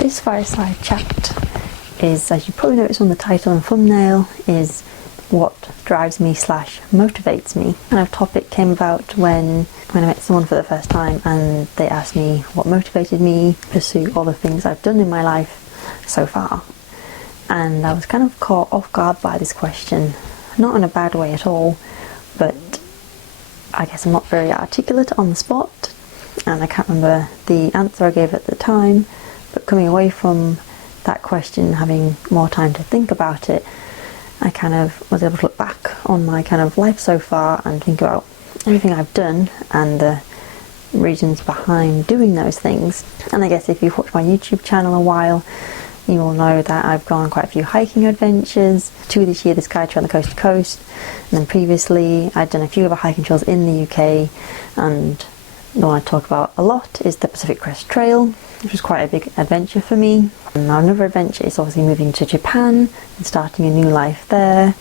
This fireside chat is, as you probably noticed on the title and thumbnail, is what drives me / motivates me. And our topic came about when I met someone for the first time and they asked me what motivated me to pursue all the things I've done in my life so far. And I was kind of caught off guard by this question, not in a bad way at all, but I guess I'm not very articulate on the spot and I can't remember the answer I gave at the time, but coming away from that question, having more time to think about it, I kind of was able to look back on my kind of life so far and think about everything I've done and the reasons behind doing those things. And I guess if you've watched my YouTube channel a while, you will know that I've gone on quite a few hiking adventures, 2 this year, the Sky Trail and the Coast to Coast, and then previously I'd done a few other hiking trails in the UK, and the one I talk about a lot is the Pacific Crest Trail, which was quite a big adventure for me. And now another adventure is obviously moving to Japan and starting a new life there,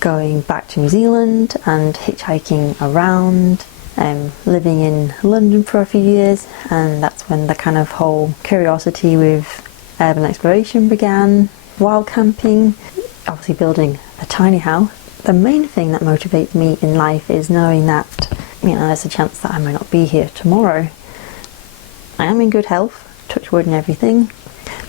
going back to New Zealand and hitchhiking around, living in London for a few years, and that's when the kind of whole curiosity with urban exploration began, wild camping, obviously building a tiny house. The main thing that motivates me in life is knowing that, there's a chance that I might not be here tomorrow. I am in good health, touch wood and everything,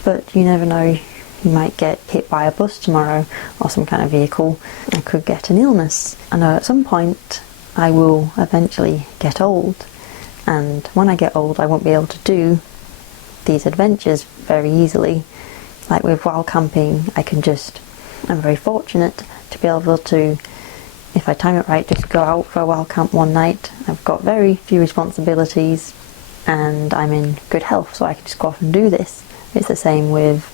but you never know, you might get hit by a bus tomorrow or some kind of vehicle and could get an illness. I know at some point I will eventually get old, and when I get old I won't be able to do these adventures very easily. Like with wild camping, I'm very fortunate to be able to, if I time it right, just go out for a wild camp one night. I've got very few responsibilities and I'm in good health, so I can just go off and do this. It's the same with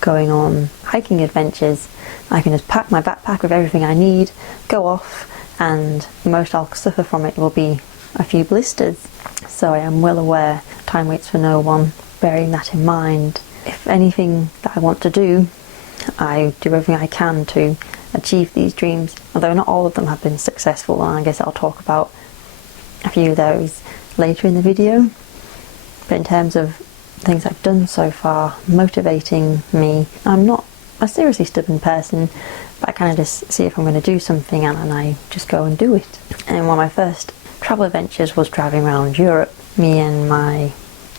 going on hiking adventures. I can just pack my backpack with everything I need, go off, and the most I'll suffer from it will be a few blisters. So I am well aware time waits for no one. Bearing that in mind, if anything that I want to do, I do everything I can to achieve these dreams, although not all of them have been successful, and I guess I'll talk about a few of those later in the video. But in terms of things I've done so far motivating me, I'm not a seriously stubborn person, but I kind of just see if I'm going to do something and I just go and do it. And one of my first travel adventures was driving around Europe. Me and my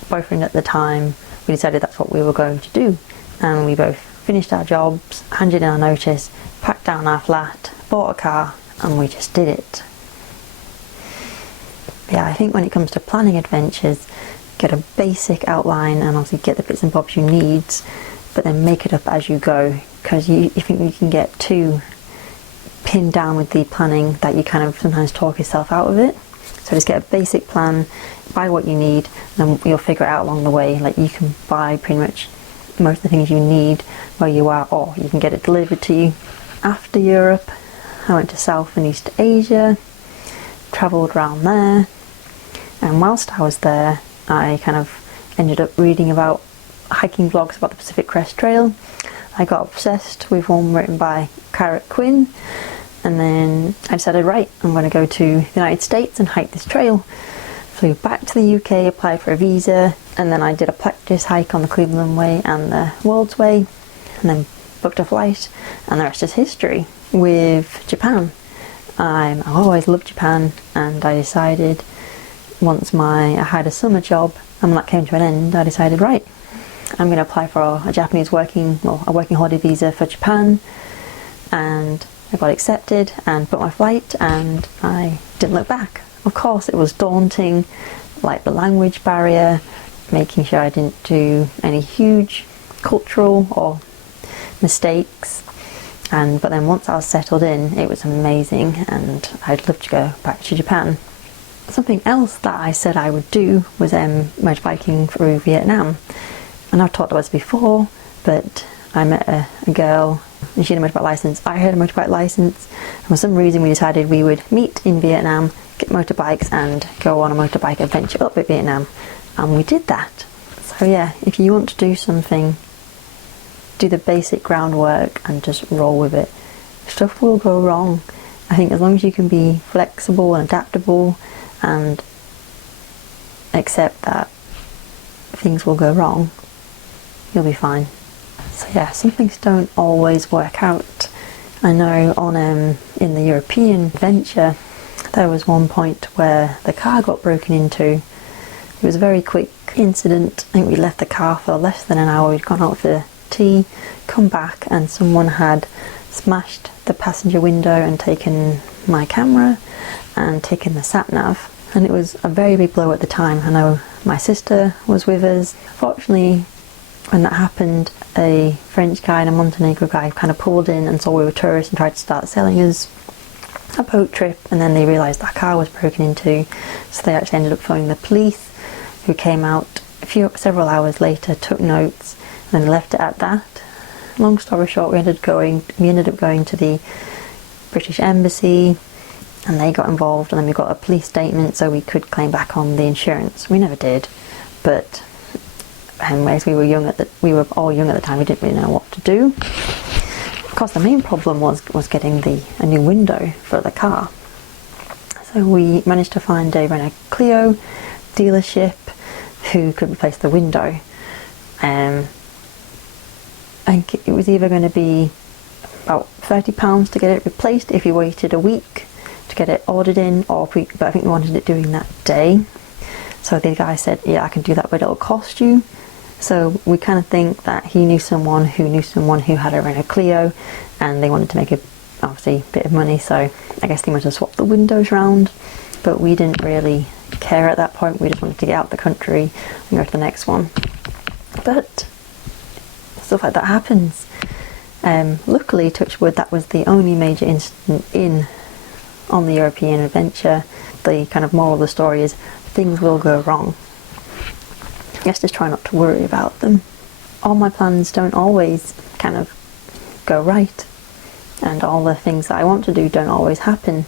boyfriend at the time, we decided that's what we were going to do, and we both finished our jobs, handed in our notice, packed down our flat, bought a car, and we just did it. Yeah, I think when it comes to planning adventures, get a basic outline and obviously get the bits and bobs you need, but then make it up as you go, because you think you can get too pinned down with the planning that you kind of sometimes talk yourself out of it. So just get a basic plan, buy what you need, and then you'll figure it out along the way. Like, you can buy pretty much most of the things you need where you are, or you can get it delivered to you. After Europe, I went to South and East Asia, travelled around there, and whilst I was there, I kind of ended up reading about hiking blogs about the Pacific Crest Trail. I got obsessed with one written by Carrot Quinn, and then I decided, right, I'm going to go to the United States and hike this trail. Flew back to the UK, applied for a visa, and then I did a practice hike on the Cleveland Way and the World's Way, and then booked a flight, and the rest is history. With Japan, I've always loved Japan, and I decided once I had a summer job, and when that came to an end, I decided, right, I'm going to apply for a Japanese a working holiday visa for Japan, and I got accepted and booked my flight, and I didn't look back. Of course it was daunting, like the language barrier, making sure I didn't do any huge cultural or mistakes, but then once I was settled in, it was amazing, and I'd love to go back to Japan. Something else that I said I would do was motorbiking through Vietnam. And I've talked about this before, but I met a girl and she had a motorbike license. I had a motorbike license, and for some reason we decided we would meet in Vietnam, get motorbikes and go on a motorbike adventure up at Vietnam, and we did that. So yeah, if you want to do something, do the basic groundwork and just roll with it. Stuff will go wrong. I think as long as you can be flexible and adaptable and accept that things will go wrong, you'll be fine. So yeah, some things don't always work out. I know on in the European adventure, there was one point where the car got broken into. It was a very quick incident. I think we left the car for less than an hour. We'd gone out for tea, come back, and someone had smashed the passenger window and taken my camera and taken the sat nav. And it was a very big blow at the time. I know my sister was with us. Fortunately, when that happened, a French guy and a Montenegro guy kind of pulled in and saw we were tourists and tried to start selling us a boat trip, and then they realised our car was broken into, so they actually ended up phoning the police, who came out several hours later, took notes, and then left it at that. Long story short, we ended up going to the British Embassy, and they got involved, and then we got a police statement so we could claim back on the insurance. We never did, but anyways, we were all young at the time. We didn't really know what to do. Of course, the main problem was getting a new window for the car. So we managed to find a Renault Clio dealership who could replace the window. I think it was either going to be about £30 to get it replaced if you waited a week to get it ordered in, but I think we wanted it doing that day. So the guy said, yeah, I can do that, but it'll cost you. So we kind of think that he knew someone who had a Renault Clio, and they wanted to make obviously a bit of money, so I guess they must have swapped the windows round, but we didn't really care at that point. We just wanted to get out the country and go to the next one. But stuff like that happens. Luckily, touch wood, that was the only major incident on the European adventure. The kind of moral of the story is things will go wrong. Let's just try not to worry about them. All my plans don't always kind of go right, and all the things that I want to do don't always happen.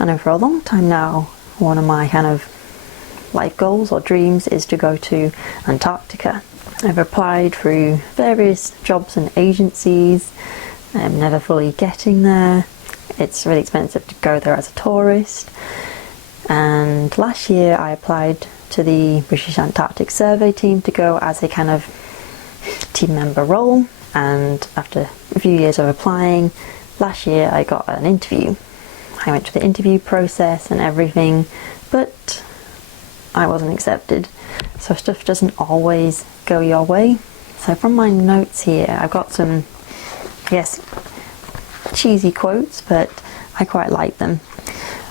I know for a long time now, one of my kind of life goals or dreams is to go to Antarctica. I've applied through various jobs and agencies. I'm never fully getting there. It's really expensive to go there as a tourist. And last year I applied to the British Antarctic Survey team to go as a kind of team member role, and after a few years of applying, last year I got an interview. I went through the interview process and everything, but I wasn't accepted. So stuff doesn't always go your way. So from my notes here, I've got some, I guess, cheesy quotes, but I quite like them.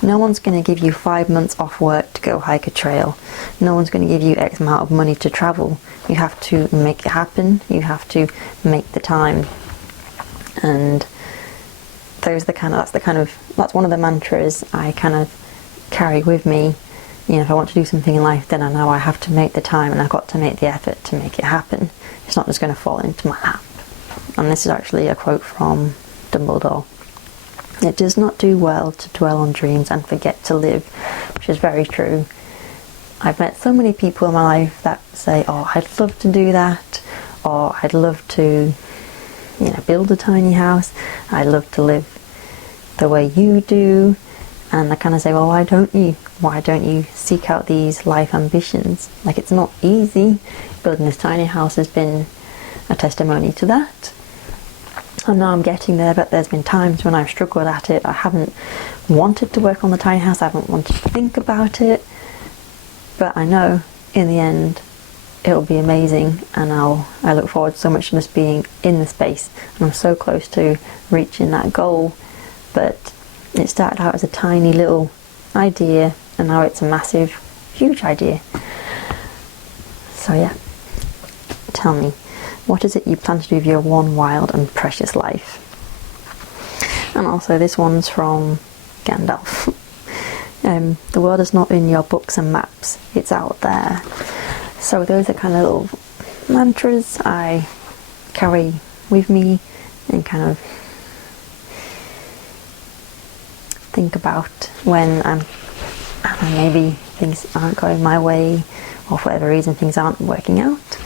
No one's going to give you 5 months off work to go hike a trail. No one's going to give you X amount of money to travel. You have to make it happen. You have to make the time. And that's one of the mantras I kind of carry with me. You know, if I want to do something in life, then I know I have to make the time, and I've got to make the effort to make it happen. It's not just going to fall into my lap. And this is actually a quote from Dumbledore. It does not do well to dwell on dreams and forget to live, which is very true. I've met so many people in my life that say, oh, I'd love to do that, or I'd love to, build a tiny house, I'd love to live the way you do, and I kind of say, well, why don't you? Why don't you seek out these life ambitions? Like, it's not easy. Building this tiny house has been a testimony to that. I know I'm getting there, but there's been times when I've struggled at it. I haven't wanted to work on the tiny house, I haven't wanted to think about it, but I know in the end it'll be amazing, and I look forward so much to just being in the space, and I'm so close to reaching that goal. But it started out as a tiny little idea, and now it's a massive, huge idea. So yeah, tell me, what is it you plan to do with your one wild and precious life? And also, this one's from Gandalf. The world is not in your books and maps, it's out there. So those are kind of little mantras I carry with me and kind of think about when maybe things aren't going my way, or for whatever reason things aren't working out.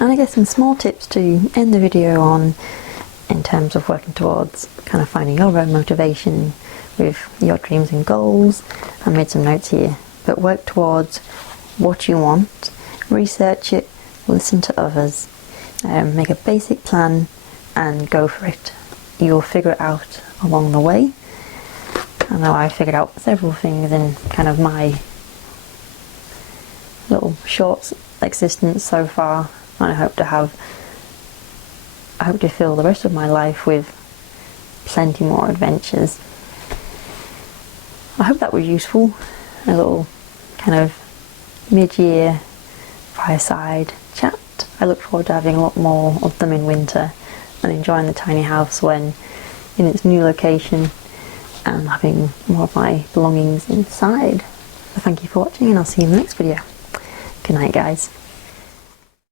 And I guess some small tips to end the video on in terms of working towards kind of finding your own motivation with your dreams and goals. I made some notes here, but work towards what you want, research it, listen to others, make a basic plan and go for it. You'll figure it out along the way. I know I figured out several things in kind of my little short existence so far, and I hope to fill the rest of my life with plenty more adventures. I hope that was useful. A little kind of mid-year fireside chat. I look forward to having a lot more of them in winter and enjoying the tiny house when in its new location and having more of my belongings inside. So thank you for watching, and I'll see you in the next video. Good night, guys.